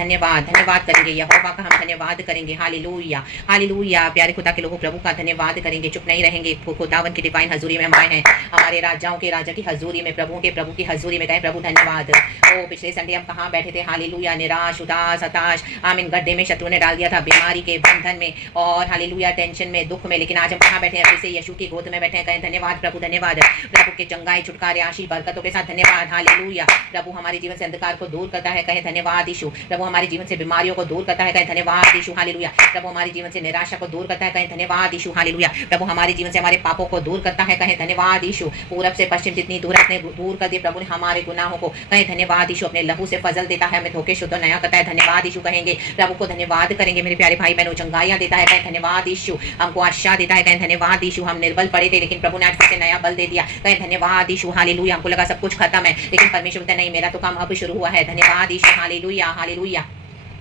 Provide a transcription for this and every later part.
धन्यवाद, धन्यवाद करेंगे यहोवा का, हम धन्यवाद करेंगे। Hallelujah, hallelujah. प्यारे खुदा के लोगों, प्रभु का धन्यवाद करेंगे, चुप नहीं रहेंगे। खुदावन की डिवाइन हजूरी में हम आए हैं, हमारे राजाओं के राजा की हजूरी में, प्रभुओं के प्रभु की हजूरी में गए। प्रभु धन्यवाद। ओ पिछले संडे हम कहाँ बैठे थे, हालेलुया, निराश, उदास, हताश, आमीन, गड्ढे में शत्रु ने डाल दिया था, बीमारी के बंधन में और हालेलुया टेंशन में, दुख में। लेकिन आज हम कहाँ बैठे हैं, फिर से यीशु की गोद में बैठे हैं। कहें धन्यवाद प्रभु, धन्यवाद प्रभु के चंगाई, छुटकारे, आशीष, बरकतों के साथ धन्यवाद। हालेलुया। प्रभु हमारे जीवन से अंधकार को दूर करता है, कहें धन्यवाद यीशु। प्रभु हमारे जीवन से बीमारियों को दूर करता है, कहें धन्यवाद यीशु। हालेलुया। प्रभु हमारे जीवन से निराशा को दूर करता है, कहें धन्यवाद यीशु। हालेलुया। प्रभु हमारे जीवन से हमारे पापों को दूर करता है, कहें धन्यवाद यीशु। पूरब से पश्चिम जितनी दूर है, उतने दूर कर दिए प्रभु ने हमारे गुनाहों को, कहें धन्यवाद यीशु। अपने लहू से फजल देता है, हमें धोखे शुद्ध नया करता है, धन्यवाद यीशु कहेंगे। प्रभु को धन्यवाद करेंगे। मेरे प्यारे भाई बहनों, चंगाइयां देता है, कहें धन्यवाद यीशु। हमको आशा देता है, कहें धन्यवाद यीशु। हम निर्बल पड़े थे, लेकिन प्रभु ने आज फिर से नया बल दे दिया, कहें धन्यवाद यीशु। हालेलुया। हमको लगा सब कुछ खत्म है, लेकिन परमेश्वर बोलता नहीं, मेरा तो काम अब शुरू हुआ है, धन्यवाद यीशु। हालेलुया, हालेलुया,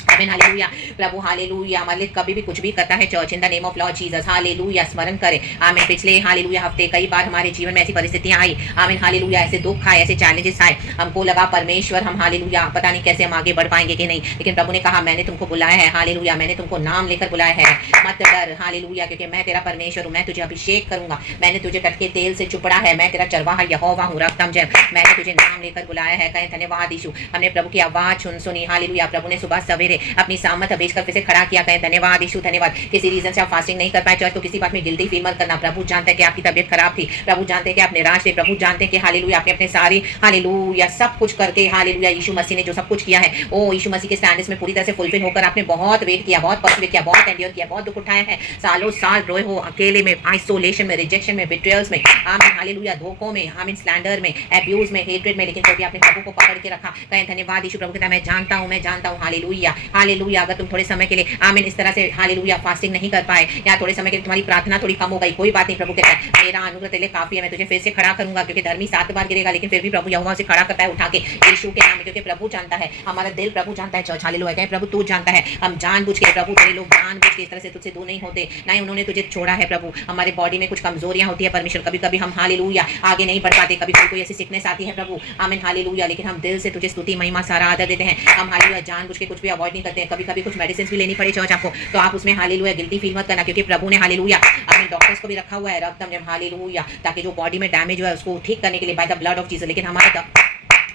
आमीन, हालेलुया। प्रभु हालेलुया हमारे लिए कभी भी कुछ भी करता है, church in the name of Lord Jesus, hallelujah. स्मरण करें, आमीन। पिछले हालेलुया हफ्ते कई बार हमारे जीवन में ऐसी परिस्थितियां आई, आमीन, हालेलुया, ऐसे दुख आए, ऐसे चैलेंजेस आए, हमको लगा परमेश्वर हम हालेलुया पता नहीं कैसे हम आगे बढ़ पाएंगे कि नहीं, लेकिन प्रभु ने कहा मैंने तुमको बुलाया है, हालेलुया, मैंने तुमको नाम लेकर बुलाया है, मत डर, हालेलुया, क्योंकि मैं तेरा परमेश्वर हूँ, मैं तुझे अभिषेक करूंगा, मैंने तुझे कटके तेल से चुपड़ा है, मैं तेरा चरवाहा यहोवा हूँ, रक्तम जय, मैंने तुझे नाम लेकर बुलाया है, कहें धन्यवाद यीशु। हमने प्रभु की आवाज सुनी, हालेलुया। प्रभु ने सुबह सवेरे अपनी सामत भेजकर फिर से खड़ा किया, कहें धन्यवाद यीशु, धन्यवाद। किसी रीजन से आप फास्टिंग नहीं कर पाए चर्च, तो किसी बात में गिल्टी फील मत करना। प्रभु जानते हैं कि आपकी तबीयत खराब थी, प्रभु जानते हैं कि आप निराश थे, प्रभु जानते हैं कि हालेलुया आपने अपने सारे हालेलुया सब कुछ करके, हालेलुया, यीशु मसीह ने जो सब कुछ किया है, ओ यीशु मसीह के स्टैंडर्ड्स में पूरी तरह से फुलफिल होकर आपने बहुत वेट किया, बहुत पर्सिवेट किया, बहुत एंड्योर किया, बहुत दुख उठाया है, सालों साल रोए हो, अकेले में, आइसोलेशन में, रिजेक्शन में, बिट्रेयल्स में, आमीन, हालेलुया, धोखों में, आमीन, स्लैंडर में, एब्यूज में, हेट्रेड में, लेकिन कभी आपने प्रभु को पकड़ के रखा, कहें धन्यवाद यीशु। प्रभु कहता है मैं जानता हूँ, मैं जानता हूँ, हालेलुया, हालेलुया। अगर तुम थोड़े समय के लिए आमीन इस तरह से हालेलुया फास्टिंग नहीं कर पाए, या थोड़े समय के लिए तुम्हारी प्रार्थना थोड़ी कम हो गई, कोई बात नहीं, प्रभु कहता है मेरा अनुग्रह तेरे लिए काफी है, मैं तुझे फिर से खड़ा करूंगा, क्योंकि धर्मी 7 बार गिरेगा, लेकिन फिर भी प्रभु यहोवा से खड़ा करता है उठा के यीशु के नाम में, क्योंकि प्रभु जानता है हमारा दिल, प्रभु जानता है चर्च, हालेलुया, कहे प्रभु तू जानता है, हम जानबूझ के, प्रभु तेरे लोग जानबूझ के इस तरह से तुझसे दूर नहीं होते, ना ही उन्होंने तुझे छोड़ा है प्रभु। हमारे बॉडी में कुछ कमजोरियां होती है परमेश्वर, कभी कभी हम हालेलुया आगे नहीं बढ़ पाते, कभी कोई ऐसी सिकनेस आती है प्रभु, आमीन, हालेलुया, लेकिन हम दिल से तुझे स्तुति महिमा सारा आदर देते हैं, हम हालेलुया जानबूझ के कुछ भी अवॉइड नहीं करते हैं। कभी कभी कुछ मेडिसिन भी लेनी पड़े चर्च आपको, तो आप उसमें हालेलुया गिल्टी फील मत करना, क्योंकि प्रभु ने हालेलुया अपने डॉक्टर्स को भी रखा हुआ है, रक्तम जब, हालेलुया, ताकि जो बॉडी में डैमेज हुआ है उसको ठीक करने के लिए bye the blood of Jesus. लेकिन हमारा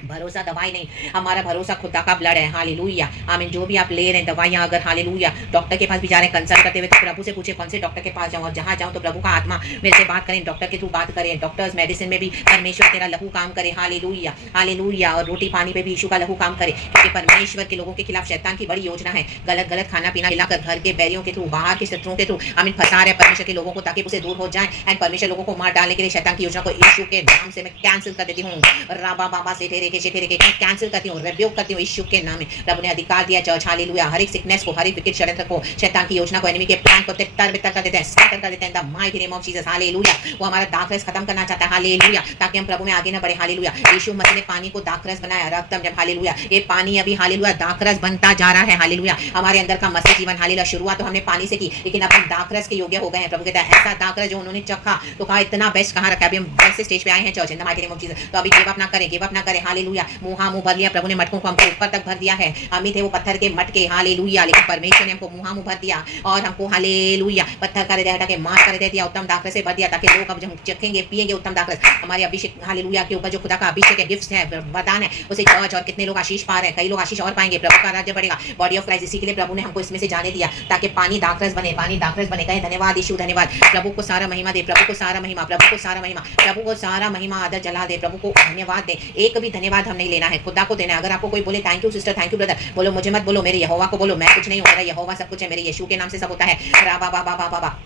भरोसा दवाई नहीं, हमारा भरोसा खुदा का ब्लड है, हालेलुया, आमीन। जो भी आप ले रहे हैं दवाइयां, अगर हालेलुया डॉक्टर के पास भी जा रहे हैं कंसल्ट करते हुए, तो प्रभु से पूछे कौन से डॉक्टर के पास जाऊं, और जहां जाऊं तो प्रभु का आत्मा मेरे से बात करें, डॉक्टर के थ्रू बात करें, डॉक्टर्स मेडिसिन में भी परमेश्वर तेरा लहू काम करे, हालेलुया, हालेलुया, और रोटी पानी पे भी यीशु का लहू काम करे, क्योंकि परमेश्वर के लोगों के खिलाफ शैतान की बड़ी योजना है, गलत गलत खाना पीना खिलाकर घर के बैरियों के थ्रू, बाहर के शत्रुओं के थ्रू, आमीन, फंसा रहे परमेश्वर के लोगों को, ताकि उसे दूर हो जाए, एंड परमेश्वर लोगों को मार डालने के लिए शैतान की योजना को यीशु के नाम से मैं कैंसिल कर देती हूँ, राबा बाबा से ठेरे के कैंसिल करती हूँ, रिब्यूक करती हूँ यीशु के नाम में। प्रभु ने अधिकार दिया चर्च, हालेलुया, हर एक सिकनेस को, हर एक विकेट षड्यंत्र को, शैतान की योजना को, एनिमी के प्लान को तितर बितर कर देते हैं, स्कैटर कर देते हैं, the mighty name of Jesus, hallelujah. वो हमारा दाखरस खत्म करना चाहता है, हालेलुया, ताकि हम प्रभु में आगे न बढ़े, हालेलुया। यीशु मसीह ने पानी को दाखरस बनाया, रक्तम जब, हालेलुया, ये पानी अभी हालेलुया दाखरस बनता जा रहा है, हालेलुया। हमारे अंदर का मसीह जीवन, हालेलुया, शुरुआत तो हमने पानी से की, लेकिन अब हम दाखरस के योग्य हो गए हैं। प्रभु कहता है ऐसा दाखरस जो उन्होंने चखा तो कहा इतना बेस्ट कहाँ रखा है, अभी हम वैसे स्टेज पे आए हैं church in the mighty name of Jesus, तो अभी गिव अप ना करें, गिव अप ना करें, हालेलुया। मुंह भर लिया प्रभु ने, मटकों को हमको ऊपर तक भर दिया है, हम ही थे वो पत्थर के मटके, हालेलुया, लेकिन परमेश्वर ने हमको मुंह भर दिया और हमको हालेलुया पत्थर का हृदय हटा के मांस का हृदय दिया, उत्तम दाखरस से भर दिया, ताकि लोग अब जब चखेंगे पिएंगे उत्तम दाखरस, हमारे अभिषेक हालेलुया के ऊपर जो खुदा का अभिषेक है, गिफ्ट्स है, वरदान है, उसे चर्च, और कितने लोग आशीष पा रहे हैं, कई लोग आशीष और पाएंगे, प्रभु का राज्य बढ़ेगा, बॉडी ऑफ क्राइस्ट। इसी के लिए प्रभु ने हमको इसमें से जाने दिया, ताकि पानी दाखरस बने, पानी दाखरस बने, कहें धन्यवाद यीशु, धन्यवाद। प्रभु को सारा महिमा दे, प्रभु को सारा महिमा, प्रभु को सारा महिमा, प्रभु को सारा महिमा आदर जला दे, प्रभु को धन्यवाद दे। एक भी धन्यवाद हम नहीं लेना है, खुदा को देना है। अगर आपको कोई बोले thank you sister, thank you brother, बोलो मुझे मत बोलो, मेरे यहोवा को बोलो, मैं कुछ नहीं हूँ, मेरा यहोवा सब कुछ है, मेरे यीशु के नाम से सब होता है, रा बा बा बा बा।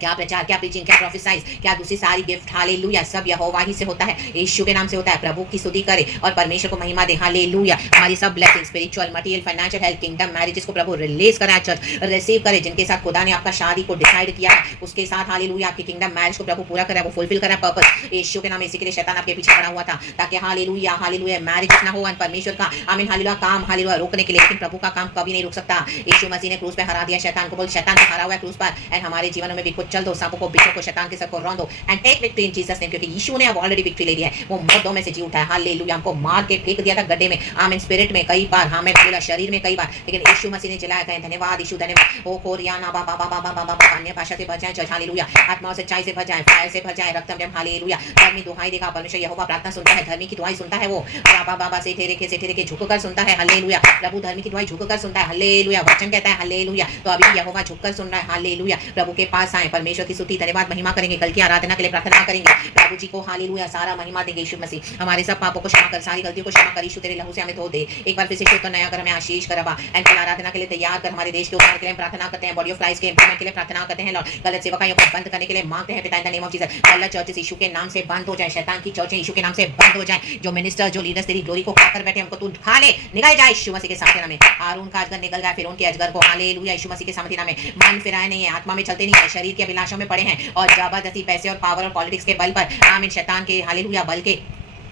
क्या प्रचार, क्या प्रीचिंग, क्या प्रोफेसाइज, क्या दूसरी सारी गिफ्ट, हालेलुया, सब यहोवा ही से होता है, यीशु के नाम से होता है। प्रभु की स्तुति करे और परमेश्वर को महिमा दे, हालेलुया। हमारी सब blessing, spiritual, material, financial, health, kingdom, marriages को प्रभु रिलीज कराए, चर्च रिसीव करे, जिनके साथ खुदा ने आपका शादी को डिसाइड किया है, उसके साथ हालेलुया आपकी किंगडम मैरिज को प्रभु पूरा करे, वो फुलफिल करा पर्पस, यीशु के नाम। इसी के लिए शैतान आपके पीछे पड़ा हुआ था, ताकि हालेलुया, हालेलुया मैरिज ना हो, परमेश्वर का आमीन हालेलुया काम हालेलुया रोकने के लिए, लेकिन प्रभु का काम कभी नहीं रुक सकता। यीशु मसीह ने क्रूस पे हरा दिया शैतान को, बोल शैतान को हरा हुआ है क्रूस पर, एंड हमारे जीवन में भी कुछ चल दो, सांपों को, बिच्छू को, शैतान के सर को रौंद दो and take victory in Jesus name, क्योंकि यीशु ने अब ऑलरेडी विक्ट्री ले लिया है। वो मुर्दों में से जी उठा है, हालेलुया। हमको मार के फेंक दिया था गड्ढे में, आमीन, स्पिरिट में कई बार, हमें बोला शरीर में कई बार, लेकिन यीशु मसीह ने जलाया गया। धन्यवाद यीशु, धन्यवाद। ओ कोरियाना बाबा बाबा बाबा बाबा, अन्य भाषा से भर जाए चर्च, हालेलुया। आत्माओं से सच्चाई से भर जाए, फायर से भर जाए, रक्तम जम, हालेलुया। धर्मी दुहाई देगा, परमेश्वर यहोवा प्रार्थना सुनता है, धर्मी की दुहाई सुनता है। वो बाबा बाबा से ठेरे के झुककर सुनता है, हालेलुया। प्रभु धर्मी की दुहाई झुककर सुनता है, हालेलुया। वचन कहता है हालेलुया। तो अभी यहोवा झुककर सुन रहा है, हालेलुया। प्रभु के पास आए, परमेश्वर की स्तुति, धन्यवाद, महिमा करेंगे, कल की आराधना के लिए प्रार्थना करेंगे, प्रभु जी को हालेलुया सारा महिमा देंगे। यीशु मसीह हमारे सब पापों को क्षमा कर, सारी गलतियों को क्षमा कर, यीशु तेरे लहू से हमें धो दे, एक बार फिर से शुद्ध और नया कर, हमें आशीष कर अब्बा। एंड कल आराधना के लिए तैयार कर, हमारे देश के उद्धार के लिए प्रार्थना करते हैं, बॉडी ऑफ क्राइस्ट के इंप्रूवमेंट के लिए प्रार्थना करते हैं लॉर्ड। गलत सेवकाइयों को बंद करने के लिए मांगते हैं पिता, इन द नेम ऑफ जीसस। गलत चर्चेस यीशु के नाम से बंद हो जाए, शैतान की चर्चें यीशु के नाम से बंद हो जाए। जो मिनिस्टर, जो लीडर्स तेरी ग्लोरी को खाकर बैठे, हमको तू खा ले, निकल जाए यीशु मसीह के सामर्थ्य नाम में। हारून का अजगर निकल गया, फिर उनके अजगर को, हालेलुया, यीशु मसीह के सामर्थ्य नाम में। मन फिराए नहीं है, आत्मा में चलते नहीं है, शरीर के अभिलाषों में पड़े हैं और जबरदस्ती पैसे और पावर और पॉलिटिक्स के बल पर, आमीन, शैतान के हालेलुया बल के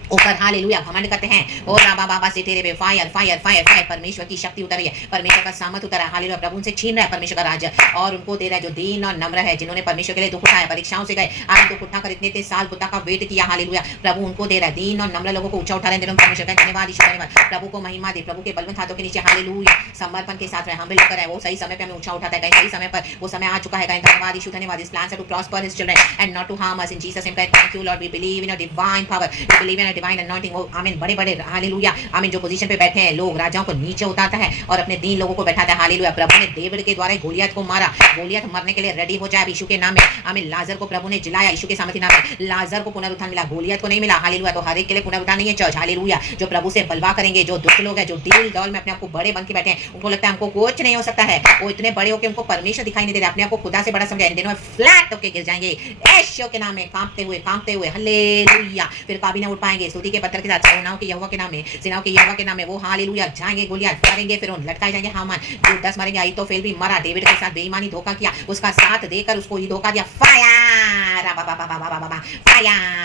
ऊपर हालेलुया घमंड करते हैं। और राबा बाबा से तेरे पे फायर फायर फायर फायर, परमेश्वर की शक्ति उतर रही है, परमेश्वर का सामर्थ उतर है, हालेलुया। प्रभु उनसे छीन रहा है परमेश्वर का राज्य और उनको दे रहा है जो दीन और नम्र है, जिन्होंने परमेश्वर के लिए दुख उठाया, परीक्षाओं से गए, आज दुख उठाकर इतने साल पुता का वेट किया, हालेलुया। प्रभु उनको दे रहा है, दीन और नम्र लोगों को ऊंचा उठा रहे हैं, परमेश्वर का धन्यवाद यीशु, धन्यवाद। प्रभु को महिमा दे, प्रभु के बलवंत हाथों के नीचे हालेलुया समर्पण के साथ हम लेकर है, वो सही समय पे हमें ऊंचा उठाता है, सही समय पर वो समय आ चुका है। धन्यवाद यीशु, धन्यवाद। His plan to prosper his children and not to harm us, in Jesus name. Thank you Lord, we believe in a divine power, we believe in a divine anointing. आमीन। बड़े बड़े हालेलुया, आमीन, जो पोजीशन पे बैठे हैं लोग, राजाओं को नीचे उतारता है और अपने दीन लोगों को बैठाता है, हालेलुया। प्रभु ने डेविड के द्वारा गोलियत को मारा, गोलियत मरने के लिए रेडी हो जाए यीशु के नाम में, आमीन। लाजर को प्रभु ने जिलाया यीशु के सामर्थ्य नाम में, लाजर को पुनरुत्थान मिला, गोलियत को नहीं मिला, हालेलुया। तो हर एक के लिए पुनरुत्थान नहीं है चर्च, हालेलुया। जो प्रभु से बलवा करेंगे, जो दुष्ट लोग हैं, जो दिल दौल में अपने आप को बड़े बन के बैठे हैं, उनको लगता है हमको कुछ नहीं हो सकता है, वो इतने बड़े होकर उनको परमेश्वर दिखाई नहीं दे रहा, अपने आप को खुदा से बड़ा समझा, इन दिनों में फ्लैट होकर गिर जाएंगे यीशु के नाम में, कांपते हुए हालेलुया। फिर काबी ना उठ पाएंगे, स्तुति के पत्थर के साथ सेनाओं के यहोवा के नाम में, सेनाओं के यहोवा के नाम में वो हालेलुया जाएंगे, गोलियां मारेंगे, फिर उन लटकाए जाएंगे। हामान जो 10 मारेंगे, आई तो फेल भी मरा, डेविड के साथ बेईमानी धोखा किया, उसका साथ देकर उसको ही धोखा दिया, fire fire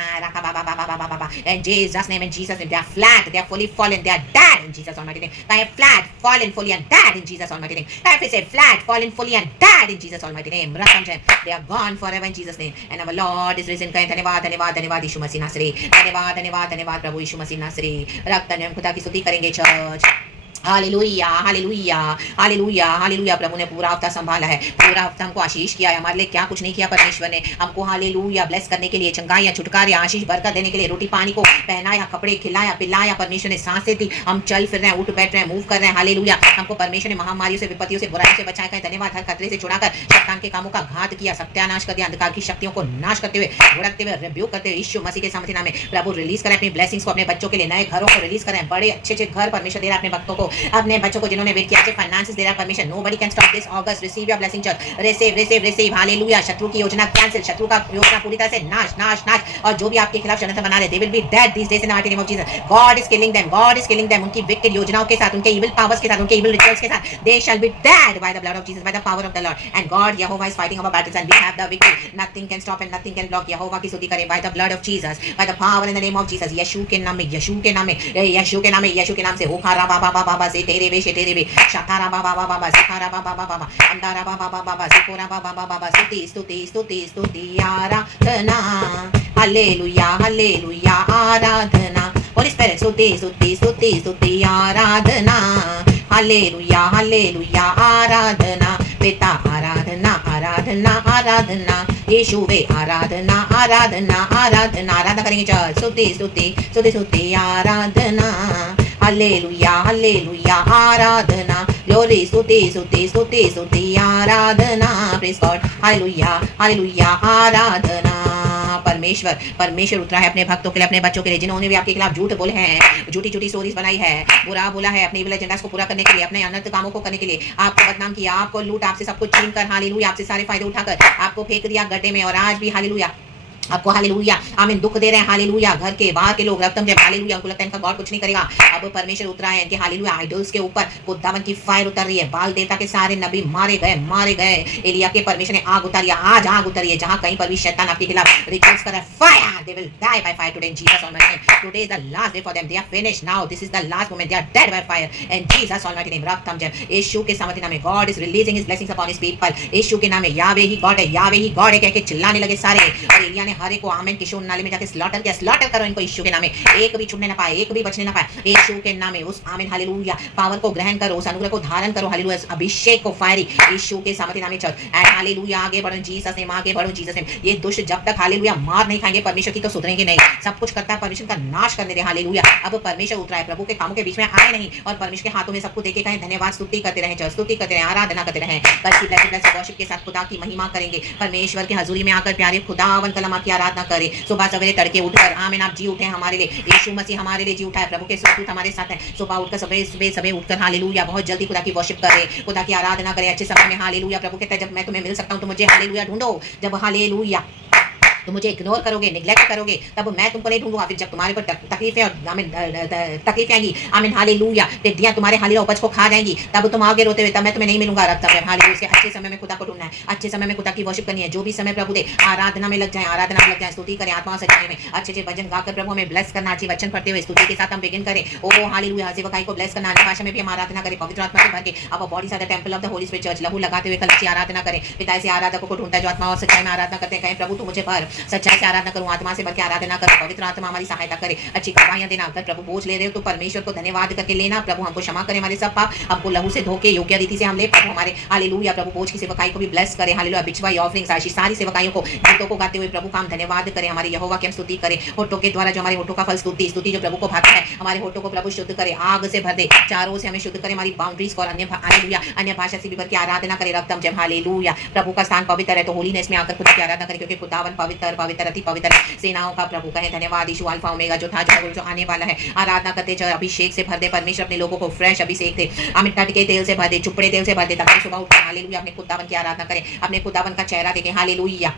in Jesus name, in Jesus name, they are flat, they are fully fallen, they are dead in Jesus almighty name. They are flat, fallen, fully and dead in Jesus almighty name. If we say flat, fallen, fully and dead in Jesus almighty name, they are gone forever in Jesus name. And our Lord is risen. धन्यवाद धन्यवाद धन्यवाद यीशु मसीह नासरी, धन्यवाद धन्यवाद धन्यवाद प्रभु यीशु मसीह नासरी। रक्त ने खुदा की स्तुति करेंगे church, hallelujah hallelujah hallelujah hallelujah. प्रभु ने पूरा हफ्ता संभाला है, पूरा हफ्ता हमको आशीष किया है, हमारे लिए क्या कुछ नहीं किया परमेश्वर ने, हमको हालेलुया ब्लेस करने के लिए, चंगाई छुटकारे, आशीष बरकत देने के लिए, रोटी पानी को पहनाया, कपड़े खिलाया पिलाया, परमेश्वर ने सांसें दी, हम चल फिर रहे हैं, उठ बैठ रहे हैं, मूव कर रहे हैं, हालेलुया। हमको परमेश्वर ने महामारियों से, विपत्तियों से, बुराई से बचाया है, धन्यवाद। हर खतरे से छुड़ाकर शैतान के कामों का घात किया, सत्यानाश कर दिया, अंधकार की शक्तियों को नाश करते हुए, भुड़कते हुए, रिब्यूक करते हुए यीशु मसीह के सामर्थ्य नाम में प्रभु रिलीज करें अपनी ब्लेसिंग्स को, अपने बच्चों के लिए नए घरों को रिलीज करें, बड़े अच्छे घर परमेश्वर दे रहा है अपने भक्तों को, अपने बच्चों को जिन्होंने वेट किया, फाइनेंसेस दे रहा है परमेश्वर। Nobody can stop this August, receive your blessing church, receive receive receive, hallelujah. शत्रु की योजना कैंसिल, शत्रु का योजना पूरी तरह से नाश नाश नाश, और जो भी आपके खिलाफ षड्यंत्र बना रहे, they will be dead this days in the mighty name of Jesus. God is killing them, God is killing them, उनकी विक्टिड योजनाओं के साथ, उनके इविल पावर्स के साथ, उनके इविल रिचुअल्स के साथ, they shall be dead by the blood of Jesus, by the power of the Lord. And God यहोवा is fighting our battles and we have the victory, nothing can stop and nothing can block. यहोवा की स्तुति करें, by the blood of Jesus, by the power in the name of Jesus, यीशु के नाम में, यीशु के नाम में, यीशु के नाम में, यीशु के नाम से। ओखारा बाबा बाबा से तेरे वे शतारा बाबा बाबा सिखारा बाबा बाबा अंदारा बाबा बाबा सिकोरा बाबा बाबा, स्तुति स्तुति स्तुति स्तुति आराधना, हालेलुया हालेलुया आराधना, होली स्पिरिट स्तुति स्तुति स्तुति स्तुति आराधना, हालेलुया हालेलुया आराधना, पिता आराधना आराधना आराधना, यीशु वे आराधना आराधना आराधना, आराधना करेंगे चल, स्तुति स्तुति स्तुति स्तुति आराधना, हालेलुया हालेलुया आराधना, ग्लोरी स्तुति स्तुति स्तुति स्तुति आराधना, प्रेज गॉड, हालेलुया हालेलुया आराधना। परमेश्वर परमेश्वर उतरा है अपने भक्तों के लिए, अपने बच्चों के लिए, जिन्होंने भी आपके खिलाफ झूठ बोले हैं, झूठी झूठी स्टोरीज बनाई है, बुरा बोला है, अपने इविल एजेंडास को पूरा करने के लिए, अपने अनर्थ कामों को करने के लिए, आपको बदनाम किया, आपको लूट, आपसे सब कुछ छीन कर, हालेलुया, आपसे सारे फायदे उठाकर आपको फेंक दिया गड्ढे में, और आज भी हालेलुया आपको हालेलुया आमीन दुख दे रहे हैं, हालेलुया घर के बाहर के लोग रक्तम जब हालेलुया उनको लगता है इनका गॉड कुछ नहीं करेगा। अब परमेश्वर उतरा है इनके हालेलुया आइडल्स के ऊपर, खुदावन की फायर उतर रही है, बाल देवता के सारे नबी मारे गए। एलिया के परमेश्वर ने आग उतारी, आज आग उतारी है जहां कहीं पर भी शैतान आपके खिलाफ रिकल्स कर रहा है, fire they will die by fire today in Jesus almighty name. Today is the last day for them, they are finished now, this is the last moment, they are dead by fire in Jesus almighty name. रक्तम जब यीशु के सामर्थ्य नाम में God is releasing his blessings upon his people. यीशु के नाम में यावे ही गॉड है, यावे ही गॉड है कह के चिल्लाने लगे सारे, और एलिया ने हर एक को आमीन किशोर नाले में जाके स्लॉटर किया, स्लॉटर करो इनको यीशु के नाम में, एक भी छूटने ना पाए, एक भी बचने ना पाए यीशु के नाम में। उस आमीन हालेलुया पावर को ग्रहण करो, उस अनुग्रह को धारण करो, हालेलुया अभिषेक को फायरी यीशु के सामर्थ्य नाम में चल एंड हालेलुया आगे बढ़ो जीसस नेम, आगे बढ़ो जीसस नेम। ये दुष्ट जब तक हालेलुया मार नहीं खाएंगे परमेश्वर की तो सुधरेंगे नहीं, सब कुछ करता है परमेश्वर का नाश करने दे, हालेलुया। अब परमेश्वर उतरा है, प्रभु के कामों के बीच में आए नहीं, और परमेश्वर के हाथों में सब कुछ देके कहें धन्यवाद, स्तुति करते रहें, स्तुति करते रहें, आराधना करते रहें, बल्कि ब्लेसिंग वर्शिप के साथ खुदा की महिमा करेंगे, परमेश्वर की हजूरी में आकर प्यारे खुदावन कलम की आराधना करें। सुबह सवेरे तड़के उठकर आमीन आप जी उठे हमारे लिए, यीशु मसीह हमारे लिए जी उठा है, प्रभु के स्वर्गदूत हमारे साथ हैं। सुबह उठकर सुबह उठकर हालेलुया बहुत जल्दी खुदा की वर्शिप करें, खुदा की आराधना करें अच्छे समय में, हालेलुया। प्रभु कहता है जब मैं तुम्हें मिल सकता हूं तो मुझे हालेलुया ढूंढो, जब हालेलुया तो मुझे इग्नोर करोगे, निग्लेक्ट करोगे, तब मैं तुमको नहीं ढूंढूंगा। फिर जब तुम्हारे पर तकलीफें और आमीन तकलीफें आएंगी, आमीन हालेलुया, टिड्डियां तुम्हारे हालेलुया उपज को खा जाएंगी, तब तुम आओगे रोते हुए, तब मैं तुम्हें नहीं मिलूंगा। रब तब हालेलुया उसके अच्छे समय में खुदा को ढूंढना है, अच्छे समय में खुदा की वर्शिप करनी है, जो भी समय प्रभु दे आराधना में लग जाए, आराधना में लग जाए, स्तुति करें आत्मा सच्चाई में, अच्छे भजन गाकर प्रभु हमें ब्लेस करना, अच्छे वचन पढ़ते हुए स्तुति के साथ हम बिगिन करें। ओ हालेलुया हज़ी वकाई को ब्लेस करना, अन्य भाषा में भी हम आराधना करें, पवित्र आत्मा से भर के अब body the temple of the Holi spirit church, लहू लगाते हुए कल अच्छी आराधना करें। पिता से आराधकों को ढूंढता है जो आत्मा और सच्चाई में आराधना करते हैं, कहें प्रभु तू मुझे भर, सच्चाई से आराधना करूं, आत्मा से भर के आराधना करो, पवित्र आत्मा हमारी सहायता करे, अच्छी गवाहियां देना। अगर प्रभु बोझ ले रहे हो तो परमेश्वर को धन्यवाद करके लेना, प्रभु हमको क्षमा करे हमारे सब पाप, हमको लहू से धोके योग्य रीति से हम ले, प्रभु हमारे हालेलुया प्रभु बोझ की सेवकाई को भी ब्लेस करे, हालेलुया बिचवाई ऑफरिंग्स आशीष सारी सेवकाइयों को गीतों को गाते हुए प्रभु का हम धन्यवाद करें, हमारे यहोवा की हम स्तुति करें, होठों के द्वारा जो हमारे होठों का फल स्तुति जो प्रभु को भाता है, हमारे होठों को प्रभु शुद्ध करे, आग से भर दे, चारों से हमें शुद्ध करे, हमारी बाउंड्रीज को, अन्य हालेलुया अन्य भाषा से भी भर के आराधना करे। रक्तम जब हालेलुया प्रभु का स्थान पवित्र है तो होलीनेस में आकर खुदा की आराधना करें, क्योंकि खुदावन पवित्र पवित्र अति पवित्र सेनाओं का प्रभु कहे धन्यवाद। यीशु अल्फा ओमेगा जो था जो आने वाला है, आराधना करते चल, अभिषेक से भर दे परमेश्वर अपने लोगों को, फ्रेश अभिषेक दे, अमित टटके तेल से भर दे, चुपड़े तेल से भर दे, ताकि सुबह उठ हालेलुया अपने खुदावन की आराधना करें, अपने खुदावन का चेहरा देखें। हालेलुया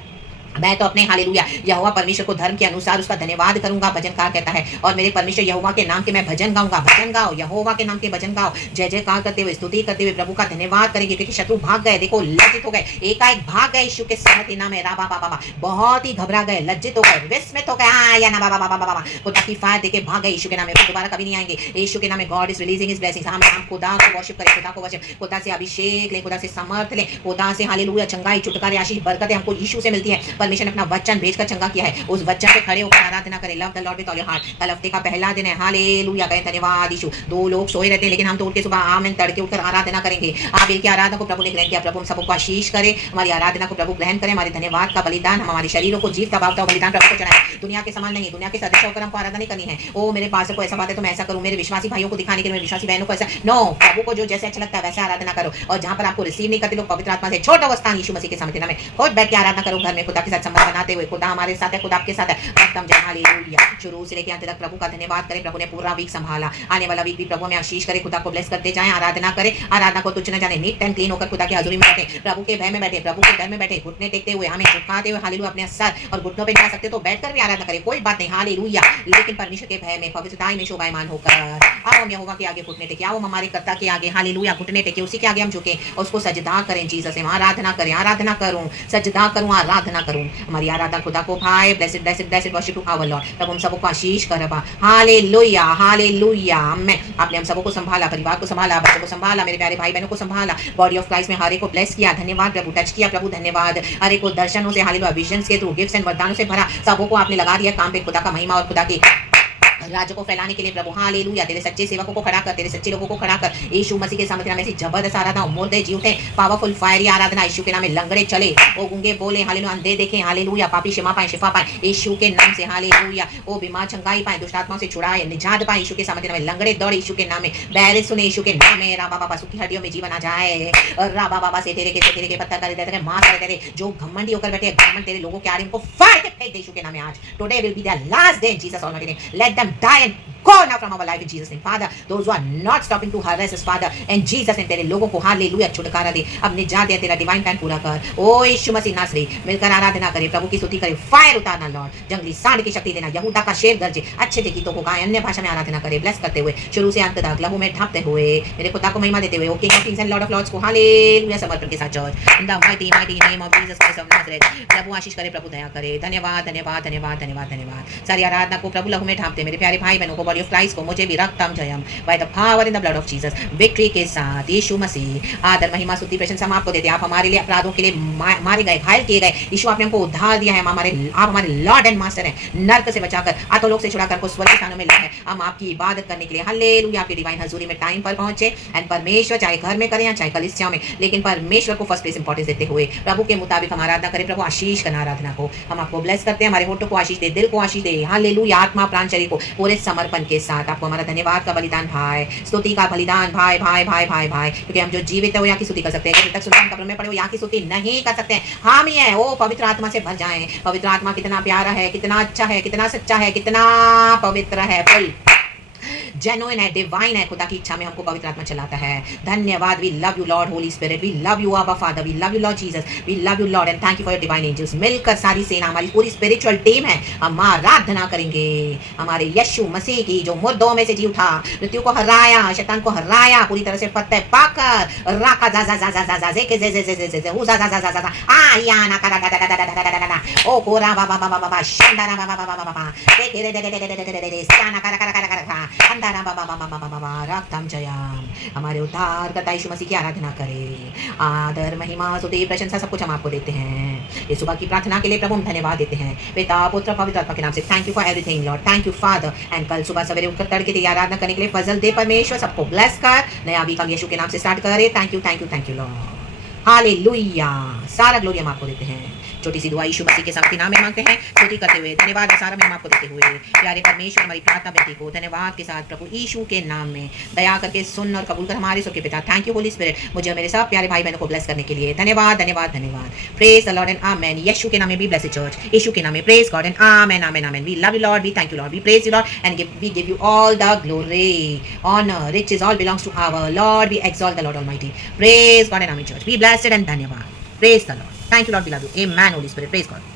मैं तो अपने हालेलुया यहोवा परमेश्वर को धर्म के अनुसार उसका धन्यवाद करूंगा, भजनकार कहता है, और मेरे परमेश्वर यहोवा के नाम के मैं भजन गाऊंगा, भजन गाओ यहोवा के नाम के भजन गाओ, जय जयकार करते हुए स्तुति करते हुए प्रभु का धन्यवाद करेंगे, क्योंकि शत्रु भाग गए, देखो लज्जित हो गए, एकाएक भाग गए यीशु के सामर्थ्य नाम में, राबा बाबा बहुत ही घबरा गए, लज्जित हो गए, विस्मित हो गए, या ना बाबा बाबा बाबा खुदा की फायर देके भाग गए यीशु के नाम में, दोबारा कभी नहीं आएंगे यीशु के नाम में। God is releasing his blessings, हम खुदा को वर्शिप करें, खुदा को वर्शिप, खुदा से अभिषेक ले, खुदा से समर्थ ले, खुदा से हालेलुया चंगाई छुटकारे आशीष बरकतें हमको यीशु से मिलती है। परमेश्वर ने अपना वचन भेजकर चंगा किया है, उस वचन पे खड़े होकर आराधना करें। Love the Lord with all your heart. कल हफ्ते का पहला दिन है, हालेलुया कहें धन्यवाद यीशु। दो लोग सोए रहते हैं लेकिन हम तो उठ के सुबह आमीन तड़के उठकर आराधना करेंगे। आबेल की आराधना को प्रभु ने ग्रहण किया, प्रभु हम सबको आशीष करे, हमारी आराधना को प्रभु ग्रहण करें, हमारे धन्यवाद का बलिदान, हम हमारे शरीरों को जीव दबावता बलिदान प्रभु को चढ़ाएं। दुनिया के समान नहीं, दुनिया के सदस्य होकर हमको आराधना नहीं करनी है। ओ मेरे पास को ऐसा बात है तो मैं ऐसा करूं, मेरे विश्वासी भाइयों को दिखाने के लिए, मेरे विश्वासी बहनों को ऐसा नो, प्रभु को जो जैसे अच्छा लगता है वैसे आराधना करो। और जहां पर आपको रिसीव नहीं करते लोग पवित्र आत्मा से, छोटा वो स्थान यीशु मसीह के सामने में खुद बैठ के आराधना करो, घर में खुदा के साथ संबंध बनाते हुए, खुदा हमारे साथ है, खुदा आपके साथ है। एकदम जय हालेलुया, शुरू से लेकर अंत तक प्रभु का धन्यवाद करें। प्रभु ने पूरा वीक संभाला, आने वाला वीक भी प्रभु में आशीष करे, खुदा को ब्लेस करते जाएं, आराधना करें, आराधना को तुच्छ न जाने, नीट एंड क्लीन होकर खुदा की हजूरी में बैठे, प्रभु के भय में बैठे, प्रभु के डर में बैठे, घुटने टेकते हुए, हमें झुकाते हुए, हालेलुया अपने सर और घुटनों पे जा सकते तो बैठकर भी आराधना करें, कोई बात नहीं, हालेलुया। लेकिन परमेश्वर के भय में, पवित्रताई में शोभायमान होकर आओ हम यहोवा के आगे घुटने टेके, आओ हम हमारे कर्ता के आगे हालेलुया घुटने टेके, उसी के आगे हम झुके, उसको सजदा करें, जीसस से आराधना करें, आराधना करूं, सजदा करूं, आराधना करूं। हमारी आराधना खुदा को भाए। Blessed blessed blessed worship to our Lord. तब हम सबको आशीष करबा, हालेलुया हालेलुया। मैं आपने हम सबको संभाला, परिवार को संभाला, बच्चों को संभाला, मेरे प्यारे भाई बहनों को संभाला, बॉडी ऑफ क्राइस्ट में हर एक को ब्लेस किया, धन्यवाद प्रभु, टच किया प्रभु, धन्यवाद। हर एक को दर्शनों से हालेलुया, विजन्स के थ्रू, गिफ्ट्स एंड वरदानों से भरा, सबको आपने लगा दिया काम पे, खुदा का महिमा और खुदा की राज्य को फैलाने के लिए प्रभु, हालेलुया। तेरे सच्चे सेवकों को खड़ा कर, तेरे सच्चे लोगों को खड़ा कर, यीशु मसीह के सामने में से जबरदस्त आराधना, मुर्दे जी उठे, पावरफुल फायरी आराधना, यीशु के नाम में लंगड़े चले, ओ गूंगे बोले, हालेलुया, अंधे देखें, हालेलुया, पापी क्षमा पाए, शिफा पाए यीशु के नाम से, हालेलुया, ओ बीमार चंगाई पाए, दुष्ट आत्माओं से छुड़ाए, निजात पाए यीशु के सामने में, लंगड़े दौड़ यीशु के नाम में, बहरे सुने यीशु के नाम में, राबा बाबा सुखी हड्डियों में जीवन आ जाए, राबा बाबा से तेरे के पत्थर कर देते हैं, मां कर तेरे जो घमंडी होकर बैठे, घमंड तेरे लोगों के आड़े को फाड़ के फेंक दे यीशु के नाम में आज। Today will be the last day Jesus almighty name, let them die and Go now from our life in Jesus name, Father. Those who are not stopping to harass us, Father, and Jesus name, तेरे लोगों को hallelujah छुटकारा दे, अब निजात दे, तेरा divine plan पूरा कर। ओ यीशु मसीह नासरी, मिलकर आराधना करें, प्रभु की स्तुति करें, फायर उतारना लॉर्ड, जंगली सांड की शक्ति देना, यहूदा का शेर गरजे, अच्छे गीतों को गाएं, अन्य भाषा में आराधना करें, ब्लेस करते हुए शुरू से अंत तक लहू में ढांपते हुए मेरे खुदा को महिमा देते हुए, O king of kings and lord of lords को हालेलुया समर्पण के साथ church in the mighty name of Jesus Christ of Nazareth. प्रभु आशीष करे, प्रभु दया करे। धन्यवाद धन्यवाद धन्यवाद धन्यवाद धन्यवाद। सारी आराधना को प्रभु लहू में ढांपते मेरे प्यारे भाई बहनों को, बॉडी ऑफ क्राइस्ट को, मुझे भी रक्तम जयम by the power in the blood of Jesus, victory के साथ यीशु मसीह आदर महिमा स्तुति प्रशंसा हम आपको देते हैं। आप हमारे लिए अपराधों के लिए मारे गए, घायल किए गए, यीशु आपने हमको उद्धार दिया है। आप हमारे लॉर्ड एंड मास्टर हैं, नरक से बचाकर आतोलोक से छुड़ाकर हमको स्वर्ग स्थानों में लाए हैं। हम आपकी इबादत करने के लिए हालेलुया आपकी डिवाइन हजूरी में टाइम पर पहुंचे। एंड परमेश्वर चाहे घर में करें या चाहे कलीसिया में, लेकिन परमेश्वर को फर्स्ट प्लेस इंपॉर्टेंस देते हुए प्रभु के मुताबिक हम आराधना करें। प्रभु आशीष करना आराधना को, हम आपको ब्लेस करते हैं। हमारे होठों को आशीष दे, दिल को आशीष दे, हालेलुया आत्मा प्राण शरीर को पूरे समर्पण के साथ आपको हमारा धन्यवाद का बलिदान भाई, स्तुति का बलिदान भाई भाई भाई भाई भाई, क्योंकि हम जो जीवित है वो यहाँ की स्तुति कर सकते हैं, जब तक सुल्तान कब्र में पड़े वो यहाँ की स्तुति नहीं कर सकते हैं। हम ही है, ओ पवित्र आत्मा से भर जाएं। पवित्र आत्मा कितना प्यारा है, कितना अच्छा है, कितना सच्चा है, कितना पवित्र है, फुल जेन्युइन है, डिवाइन है। खुदा की इच्छा में हमको पवित्र आत्मा चलाता है। धन्यवाद। We love you Lord Holy Spirit, we love you Abba Father, we love you Lord Jesus, we love you Lord and thank you for your divine angels. मिलकर सारी सेना, हमारी पूरी स्पिरिचुअल टीम है, हम आराधना करेंगे हमारे यीशु मसीह की, जो मुर्दों में से जी उठा, मृत्यु को हराया, शैतान को हराया, पूरी तरह से फतेह पाकर राका जा जा जा जा जा जा जे के जे जे जे जे जे उ जा जा जा जा जा आया ना करा दा दा दा दा दा दा ओ कोरा बा बा बा बा बा शांदारा बा बा बा बा बा दे दे दे दे दे दे दे दे साना करा करा करा करा अंदारा बा बा बा बा बा रक्तम जयम। हमारे उद्धारकर्ता यीशु मसीह की आराधना करें। आदर महिमा स्तुति प्रशंसा सब कुछ हम आपको देते हैं। ये सुबह की प्रार्थना के लिए प्रभु हम धन्यवाद देते हैं, पिता पुत्र पवित्र आत्मा के नाम से। Thank you for everything Lord, thank you father. And कल सुबह सवेरे उठकर तड़के की आराधना करने के लिए फजल दे परमेश्वर, सबको ब्लेस कर। नया वीक हम यीशु के नाम से स्टार्ट करें। Thank you thank you thank you Lord, hallelujah. सारा ग्लोरी हम आपको देते हैं। छोटी सी दुआ यीशु मसीह के साथ नाम में मांगते हैं, स्तुति करते हुए धन्यवाद सारा महिमा आपको देते हुए। प्यारे परमेश्वर, हमारी प्रार्थना बेटी को धन्यवाद के साथ प्रभु यीशु के नाम में दया करके सुन और कबूल कर हमारे सबके पिता। थैंक यू होली स्पिरिट, मुझे और मेरे सब प्यारे भाई बहनों को ब्लेस करने के लिए धन्यवाद धन्यवाद धन्यवाद। प्रेज द लॉर्ड एंड आमेन। यीशु के नाम में भी ब्लेस्ड चर्च, यीशु के नाम में praise God and amen amen amen. We love you Lord, we thank you Lord, we praise you Lord and we give you all the glory, honour, riches all belongs to our Lord. We exalt the Lord almighty. Praise God and amen church, be blessed and धन्यवाद। Praise the Lord, thank you Lord, we love you, amen. Holy Spirit, praise God.